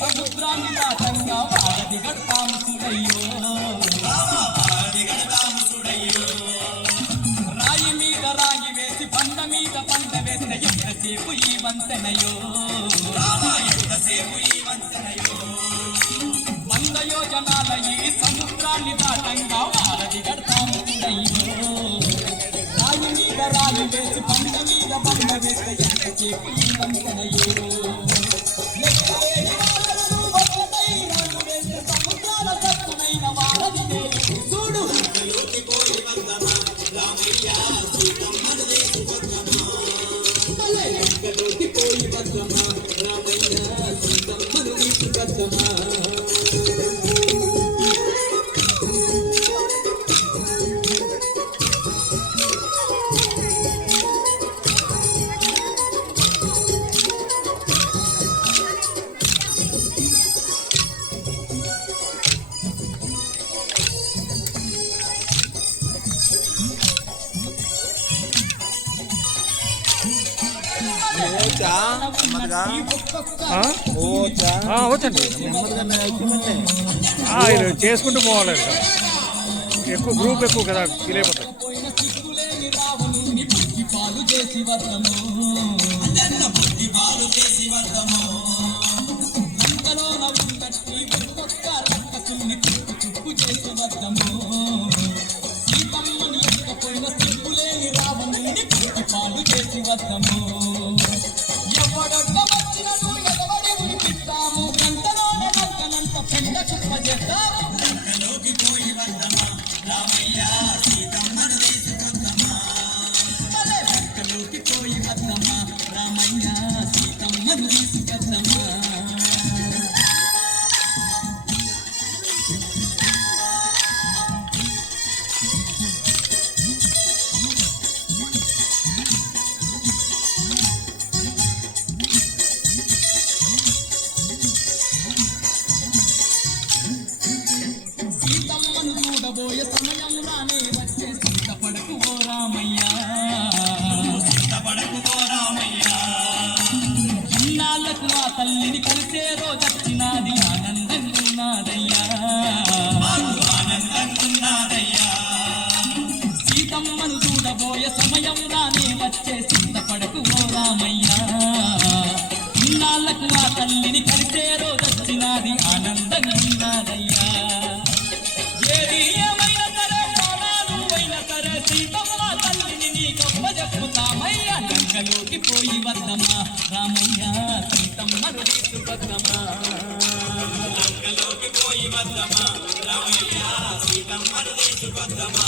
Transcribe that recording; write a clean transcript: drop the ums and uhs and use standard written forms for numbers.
సముద్రాన్ని దాటంగా వారధి గడతాము చూడయ్యో రాయి మీద రాయి వేసి పండ మీద పండ వేస్తే ఎంతసేపు ఈ వంతెనయో 100 యోజనాల ఈ సముద్రాన్ని దాటంగా వారధి గడతాము చూడయ్యో రాయి మీద రాయి వేసి పండ మీద పండ వేస్తే ఎంతసేపు ఈ వంతెనయో వచ్చండి చేసుకుంటూ పోవాలి ఎక్కువ గ్రూప్ ఎక్కువ కదా తెలియపోతుంది పోయే సమయం రానే వచ్చే సింతపడకు ఓ రామయ్య ఇన్నాళ్లకు ఆ తల్లిని కలిసే రోజొచ్చినాది ఆనందంగున్నాదయ్యా సీతమ్మను చూడబోయే సమయం రానే వచ్చే సింతపడకు ఓ రామయ్య ఇన్నాళ్లకు ఆ తల్లిని కలిసే రోజొచ్చినాది ఆనందంగున్నాదయ్యా లంకలోకి పోయి వద్దమా రామయ్య సీతమ్మను తీసుకొద్దమా లంకలోకి పోయి వద్దమా రామయ్య సీతమ్మను తీసుకొద్దమా